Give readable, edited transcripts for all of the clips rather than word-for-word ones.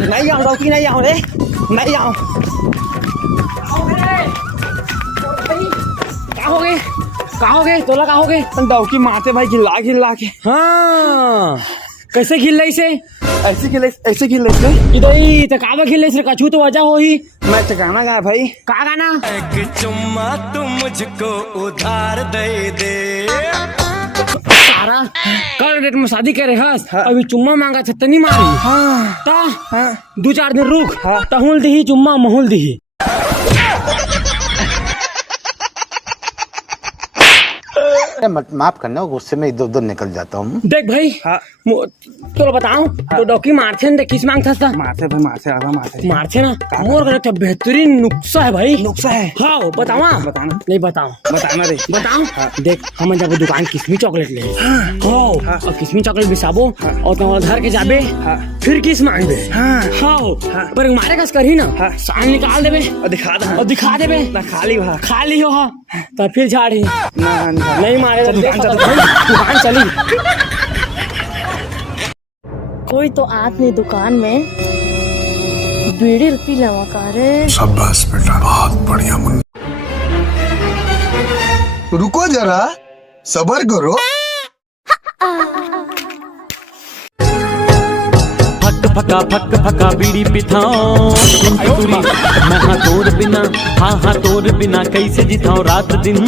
नहीं आओ डॉकी, नहीं आओ रे, नहीं आओ। कहाँ हो गए तोला, कहाँ हो गए? डॉकी मारते भाई खिला खिला के। हाँ कैसे खिल रही से? ऐसे खिल रही इधर ही तो काबा खिल रही से कछू तो वजह हो ही। मैं तो गाना गाया भाई। का गाना? एक चुम्मा तू मुझको उधार दे दे। सारा कल डेट में शादी करे हस। हाँ। अभी चुम्मा मांगा था तनी मारी। हाँ। ता हाँ। 2-4 दिन रुक। हाँ। तहुल दी चुम्मा महूल दी। माफ करना, गुस्से में इधर उधर निकल जाता हूँ। देख भाई। हाँ। तो बताऊं। हाँ। तो डॉकी मारथे न किस मांगता था? मारथे ना मोर करे तो बेहतरीन नुक्सा है भाई। नुक्सा है? हाँ बतावा। बताना नहीं बताओ। बताना रे बताओ। हाँ। देख हम जब दुकान किस्मी चॉकलेट ले। हाँ। और किस्मी चॉकलेट बिसाबो। हाँ। और तुम घर के जाबे। हाँ। फिर किस मांगबे। हाँ। हाँ। पर मारे कस करही ना। हाँ। साल निकाल देबे और दिखा देबे ना खाली हो। हाँ। तो फिर झाड़ी नहीं मारे तो दुकान चली। कोई तो आपने दुकान में बीड़ी रुपी लगा रे। शाबाश बेटा, बहुत बढ़िया मुन्ना। रुको जरा, सबर करो। फक फका बीड़ी पिथाओ मैं हाँ तोर बिना, हाँ तोर बिना कैसे जिताऊं रात दिन।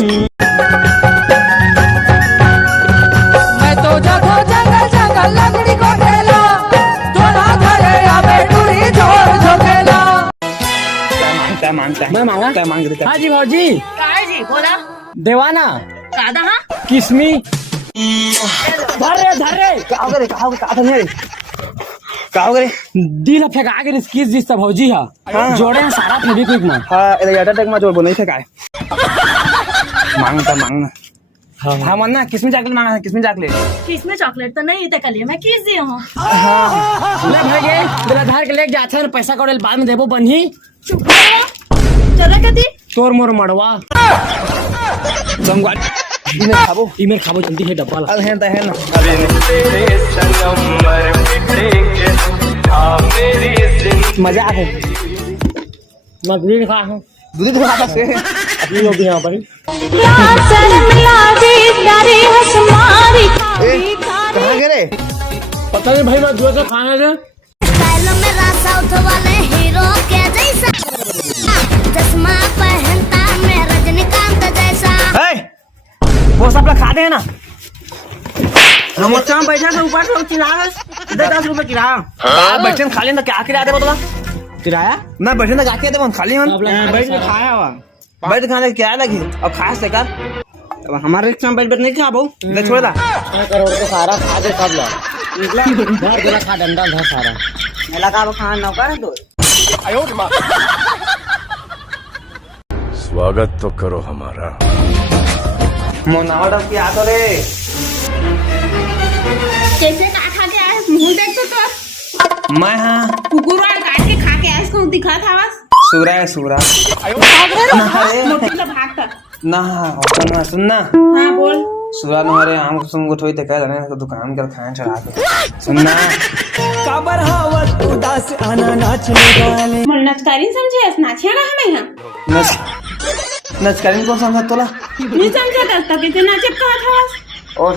मैं तो जगह जंगल लकड़ी को ठेला, थोड़ा घरे आवे टूरी जोर झोकेला। मैं मांगा। हाँ जी भाजी। काय जी बोला? देवाना कादा हाँ? किस्मी धर रे कहा करे दिल फेंका के किस दिस भौजी हा। हाँ। जोड़े हैं सारा फेविक्विक में। हाँ एलिगेटर टेक में जोड़ बोले थे काय मांगना। हाँ मन्ना किसमें चॉकलेट मांगा है? किसमें चॉकलेट तो नहीं थे कल मैं किस दिया हूँ। ले भाई गे दिला धार के लेके जाते हैं, पैसा कोड़े बाद में देबो बन्ही। चुप चला कती तोर मोर मड़वा जंगवाल इमेर खाबो जल्दी है डब्बा ला है ना। मजा है मगरी खा हूं दूध खा से अपनी लोग यहां पर कहां गए? पता नहीं भाई मैं दूध तो खाने दे। स्टाइल मेरा साउथ वाले हीरो के जैसा, चश्मा पहनता मैं रजनीकांत जैसा। वो सब लोग खाते हैं ना। हम अच्छा बैठा था ऊपर से चिल्ला 10 रुपए किराया। बैठे खा लेना क्या किराया दे बोला? किराया ना बैठे ना जाके दे खाली हम बैठ के खाया हुआ बैठ खाने किराया लगी और खास कर अब हमारे रिक्शा में बैठ नहीं खा बहु दे छोड़ दा करोड़ के सारा खा दे सब लोग घर देला खा डंडा घर सारा मेला का खाना ना कर दो। स्वागत तो करो हमारा। मोनावा डब की आ तो रे कैसे खा के आए? मुंह देख तो मैं हाँ कुकुर वाला काट के खा के आए इसको दिखा था बस। सूरा भागता ना होटल सुनना। हाँ बोल। सूरा हमारे आम सुन गुठोई ते कह जाने तो दुकान कर खाए चढ़ा के सुनना। काबर हावत उदास आना नाचने वाले मन नचकारी समझे नाचेगा हमें यहाँ नचकारीन कौन समझा तोला? नहीं समझा दस्ता किसे नाचे कहा था बस। और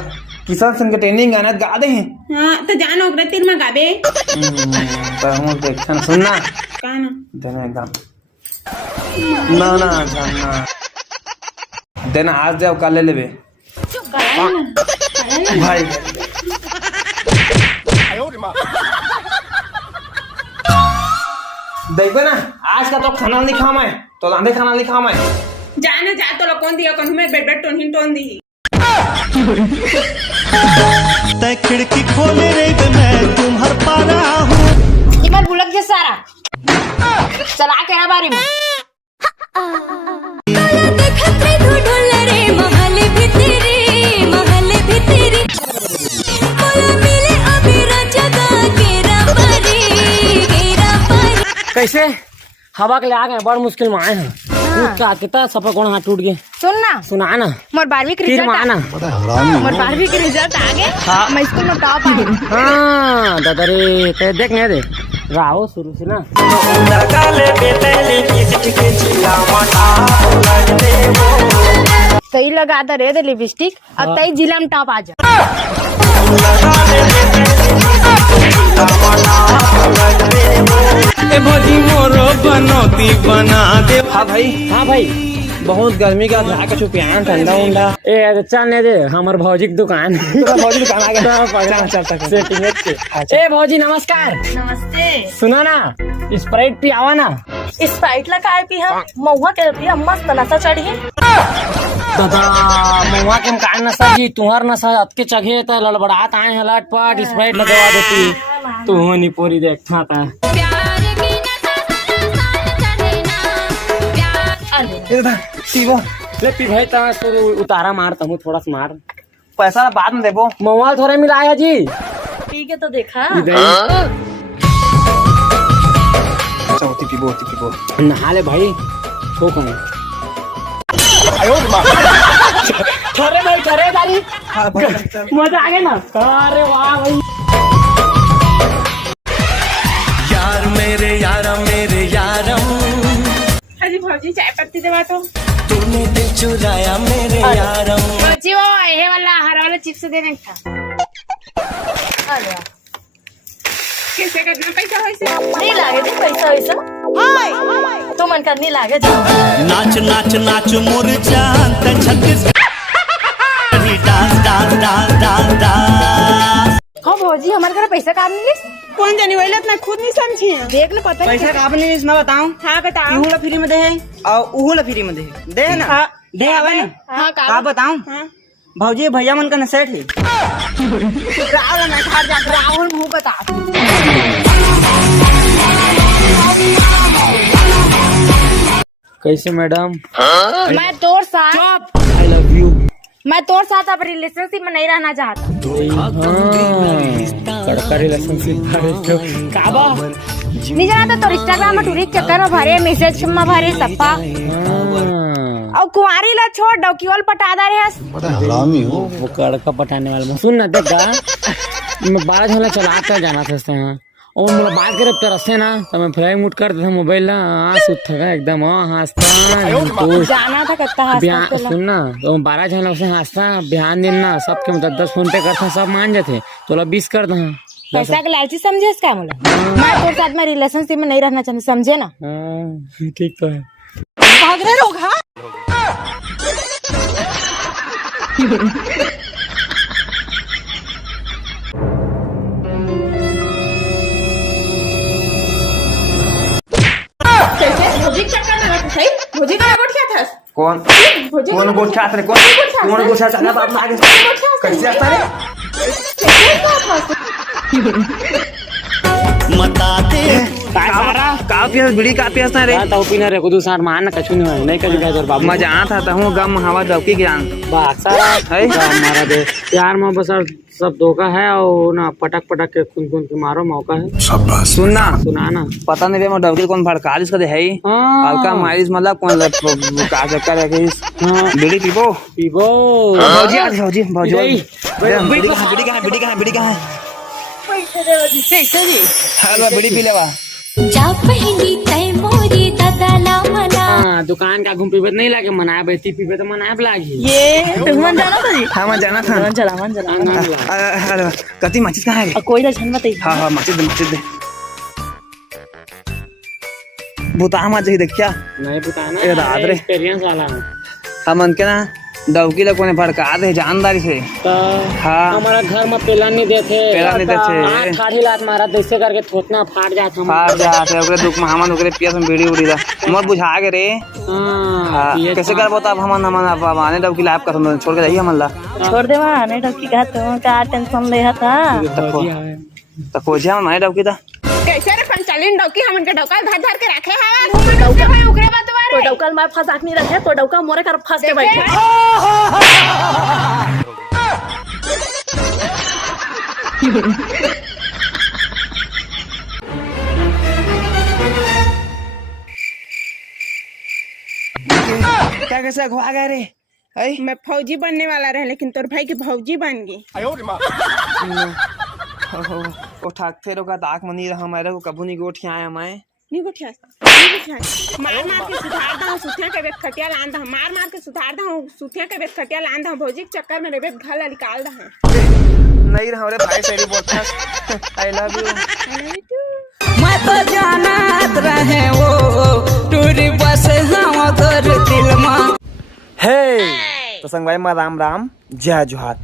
किसान संग ट्रेनिंग गाना गा दे हैं। हाँ तो जानो ओकरे तीर में गाबे तो हम देखन सुनना का ना देना एकदम ना जानना देना आज जाओ कल ले लेबे भाई। देखबे ना आज का तो खाना नहीं खा मैं तो लांदे खाना नहीं खा मैं जाने जा तो कौन दिया कौन में बेड टोन दी तय खिड़की खोले रे मैं तुम्हार पारा हूँ इमर बुलक के सारा चला के ना बारी में कैसे हवा के लिए आ गए, बड़ मुश्किल में आए हैं। कूद का कितना सफर कोण हाथ टूट गए। सुन ना, सुना ना, मोर 12वीं के फिर रिजल्ट माना। मोर 12वीं के रिजल्ट आ गए। मैं स्कूल में टॉप आई। हाँ दादा रे, ते देख नहीं दे राहो शुरू से ना। सही लगा था रे लिपस्टिक, अब तई जिला में टॉप आ जा। भोजी मोरो बनौती बना दे। हाँ भाई बहुत गर्मी का जाके छुपियान ठंडा उंडा। ए चल ने दे हमर भौजी की दुकान। भौजी दुकान आ गया। चल। ए भौजी नमस्कार। नमस्ते। सुना ना, स्प्राइट पी आवा ना। स्प्राइट ला काय पी हम महुआ के पी हम मस्त नशा चढ़ी। दादा महुआ के कान नशा जी, तुहर नशा अतके चढ़े त लड़बड़ात आए हैं लटपट स्प्राइट लगवा देती। तू नहीं पूरी देखता था। ले पी भाई ता तू उतारा मारता हूँ, थोड़ा सा मार। पैसा बाद में देबो। महुआ थोड़े मिलाया जी। ठीक है तो देखा। नहा ले भाई, सो कहीं। ठहरे भाई ठहरे दारी। मजा आ गया ना। अरे वाह भाई। यार मेरे यारम हाजी भौजी चाय पत्ती देवा तो। तूने दिल चुराया मेरे यारम। भौजी वो ये वाला हरा वाला चिप्स देने था। अरे कैसे कितना पैसा होइसे? नहीं लागे थे पैसा वैसा। तो मन करनी लागे था। नाच नाच नाच मोर जान त छत्तीसगढ़ी डांस। हाँ भौजी हमारे घर पैसा काम नहीं। कौन जानी वही मैं खुद नहीं समझी। देख ले पता पैसा काब नहीं इसमें बताऊं। हाँ बताओ। इहू ला फ्री में दे है और उहू ला फ्री में दे है ना। हाँ, दे आवे ना। हाँ का बताऊं। भौजी भैया मन का न सेठ है। राहुल ना घर जा राहुल मुंह बता। कैसे मैडम? मैं तोर साथ आई लव यू। मैं तोर साथ अब रिलेशनशिप में नहीं रहना चाहता। कड़का रिलेशनशिप काबा नहीं जाना तो इंस्टाग्राम में टूरिस्ट चक्कर में भरे मैसेज में भरे सप्पा। और कुंवारी ला छोड़ डॉक्यूल पटादा रे। वो कड़का पटाने वाला। सुन ना देख गा, मैं 12 झोला चलाता जाना था हैं और मेरा बात करे तो रस्ते ना तो मैं फ्लाइंग मूड कर देता मोबाइल ना। सुत था एकदम हंसता जाना था कितना सुन ना तो 12 झोला से हंसता बिहान दिन ना सबके मतलब 10 फोन पे करता सब मान जाते तो 20 कर दे। पैसा के लालची समझे इसका मुझे। मैं तोर साथ में रिलेशनशिप में नहीं रहना चाहती समझे ना। ठीक तो है। भाग रहे लोग। हाँ भोजी चक्कर में रखा सही। भोजी का गोट क्या था? कौन गोट खाता रे? कौन गोट खाता? बाप मारे कैसे आता रे? मता दे का पिया बीड़ी का पिया रे? तो पीना रे कुछ सार मान कछु नहीं कभी गए तोर बाबू। मजा आता था हूं गम हवा दौकी ज्ञान बाक्सा है हमारा दे प्यार में बस सब धोखा है और ना पटक के खून के मारो मौका है। सुनना ना पता नहीं मैं डॉक्टर कौन भड़का इसका दे है हल्का माइलिस मतलब कौन का चक्कर है कि बीड़ी पीबो भौजी आज भौजी बीड़ी कहाँ है? बीड़ी पी लेवा। जा पहली तय मोरी दादा मना। दुकान का घूम पीबे नहीं लागे मनाए बेती पीबे तो मनाए लागी। ये तुम जाना था जी। हाँ मैं जाना था। मन चला कति माचिस कहाँ है? कोई दर्शन मत। हाँ माचिस दे बुता मत ही देख क्या नहीं बुताना एक्सपीरियंस वाला है। हम के ना डौकी लोग ने भड़का दे जानदारी से। हाँ हमारा घर में पेला नहीं देते ठाड़ी लात मारा जैसे करके थोतना फाट जाते ओकरे दुख में हमन ओकरे पिया में बीड़ी उड़ी दा मत बुझा के रे। कैसे कर बता हमन आने डौकी लाभ कर छोड़ के जाइए हमन ला। छोड़ दे आने डौकी का तो का टेंशन ले था तो खोजे हम माने डौकी दा कैसे रे पंचालीन डौकी हमन के डौका धर के रखे हवा डौका भाई ओकरे बात बारे तो डौका मैं फंसा नहीं रखे तो डौका मोरे कर फंस के बैठे। कैसे अगवा गए रे? आई मैं फौजी बनने वाला रहे लेकिन तोर भाई की फौजी बन गई। ओ ठाक थे रोका ताक मनी रहा मेरे को कबू नहीं गोठ आया मैं नहीं गुठिया मार मार के सुधार दा सुथिया के बेट खटिया लान दा मार मार के सुधार दा सुथिया के बेट खटिया लान दा भौजी के चक्कर में रे बेट घर निकाल दा नहीं रहा रे भाई तेरी बोलता आई लव यू। मैं तो जानत रहे वो टूरी बस हम तोर दिल में। हे तो संगवारी मां राम राम जय जोहार।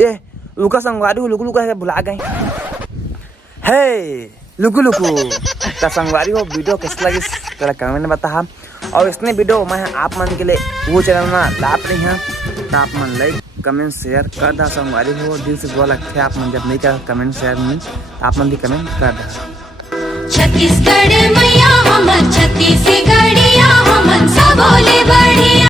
ए लुका संगवारी लुकु लुका भुला गए। हे लुकु लुकु तो संगवारी हो वीडियो कैसे लगी तेरा कमेंट में बता। और इसने वीडियो मैं आप मन के लिए वो चैनल में लाभ नहीं है तो आप मन लाइक कमेंट शेयर कर दा। संगवारी हो दिल से दुआ लगते आप मन जब नहीं कर कमेंट शेयर नहीं आप मन भी कमेंट कर दा। छत्तीसगढ़ मैया हमन छत्तीसगढ़िया हमन सब बोले बढ़िया।